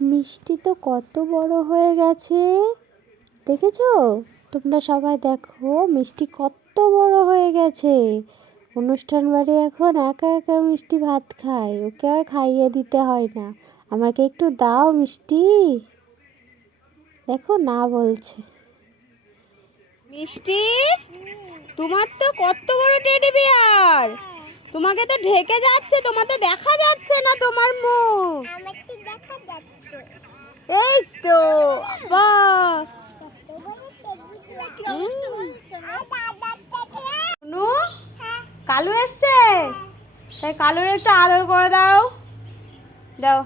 মিষ্টি তো কত বড় হয়ে গেছে, দেখেছো? তোমরা সবাই দেখো মিষ্টি কত বড় হয়ে গেছে। অনুষ্ঠান বাড়ি এখন একা একা মিষ্টি ভাত খায়, ওকে আর খাইয়ে দিতে হয় না। আমাকে একটু দাও মিষ্টি, দেখো না বলছে। মিষ্টি, তোমার তো কত বড় টেডি বিয়ার, তোমাকে তো ঢেকে যাচ্ছে, তোমার তো দেখা যাচ্ছে না তোমার মুখ। এই তো বাহ, কালু এসছে, তাই কালুর একটু আদর করে দাও। দাও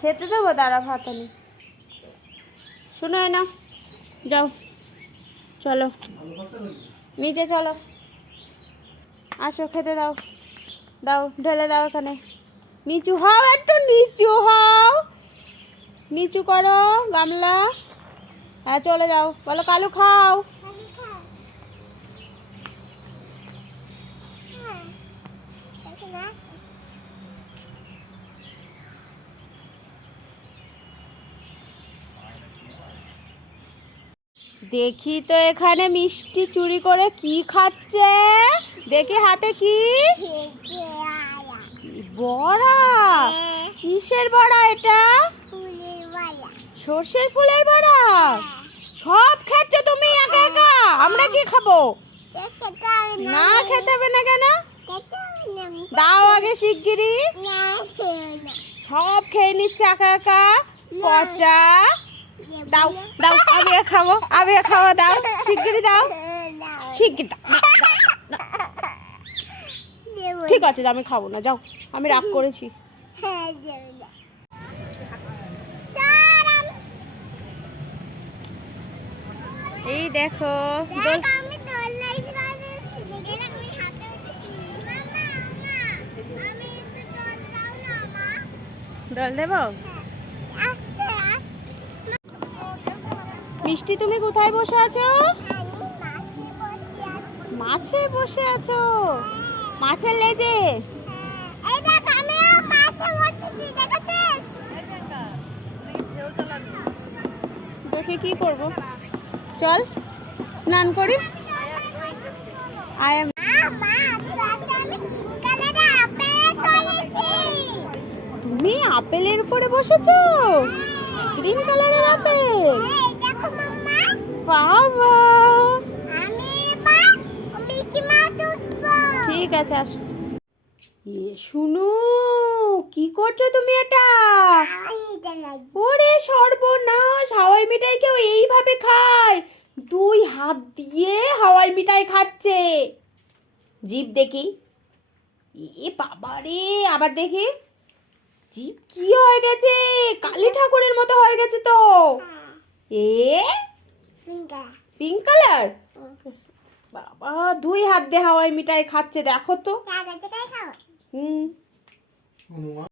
খেতে দেবো, দাঁড়া ভাত আনি। শোনো না, যাও চলো নিচে চলো, আসো খেতে দাও। দাও ঢেলে দাও এখানে। নিচু হও, একটু নিচু হও, নিচু করো গামলা। হ্যাঁ চলে যাও, বলো কালু খাও। দেখি তো এখানে মিষ্টি চুরি করে কি খাচ্ছে, দেখি হাতে কি বড়া। কিসের বড়া এটা? সর্ষের ফুলের বড়া। সব খাচ্ছ তুমি একা একা, আমরা কি খাবো? না খেতে হবে না কেন? দাও আগে শিগগিরি। সব খেয়ে নিচ্ছে একা একা, পচা। দাও দাও, আমি খাবো, আমি খাবো, দাও শিগগিরি দাও, শিগগিরি দাও। ঠিক আছে আমি খাবো না, যাও, আমি রাগ করেছি। এই দেখো দোল দেব। মিষ্টি তুমি কোথায় বসে আছো? মাছে বসে আছো, মাছের লেজে। দেখে কি করব, চল স্নান করি। তুমি আপেলের উপরে বসেছো? গ্রিন কালারের আপেল, বাবা। ঠিক আছে আসো। শুনু, কি করছো তুমি এটা? ওরে সর্বনাশ, হাওয়াই মিঠাই কেউ এইভাবে খায়? 2 হাত দিয়ে হাওয়াই মিঠাই খাচ্ছে। জিভ দেখি, এ বাবা রে, আবার দেখি জিভ কি হয়ে গেছে, কালী ঠাকুরের মতো হয়ে গেছে তো। এ পিঙ্ক কালার, বাবা 2 হাত দিয়ে হাওয়াই মিঠাই খাচ্ছে, দেখো তো। হুম।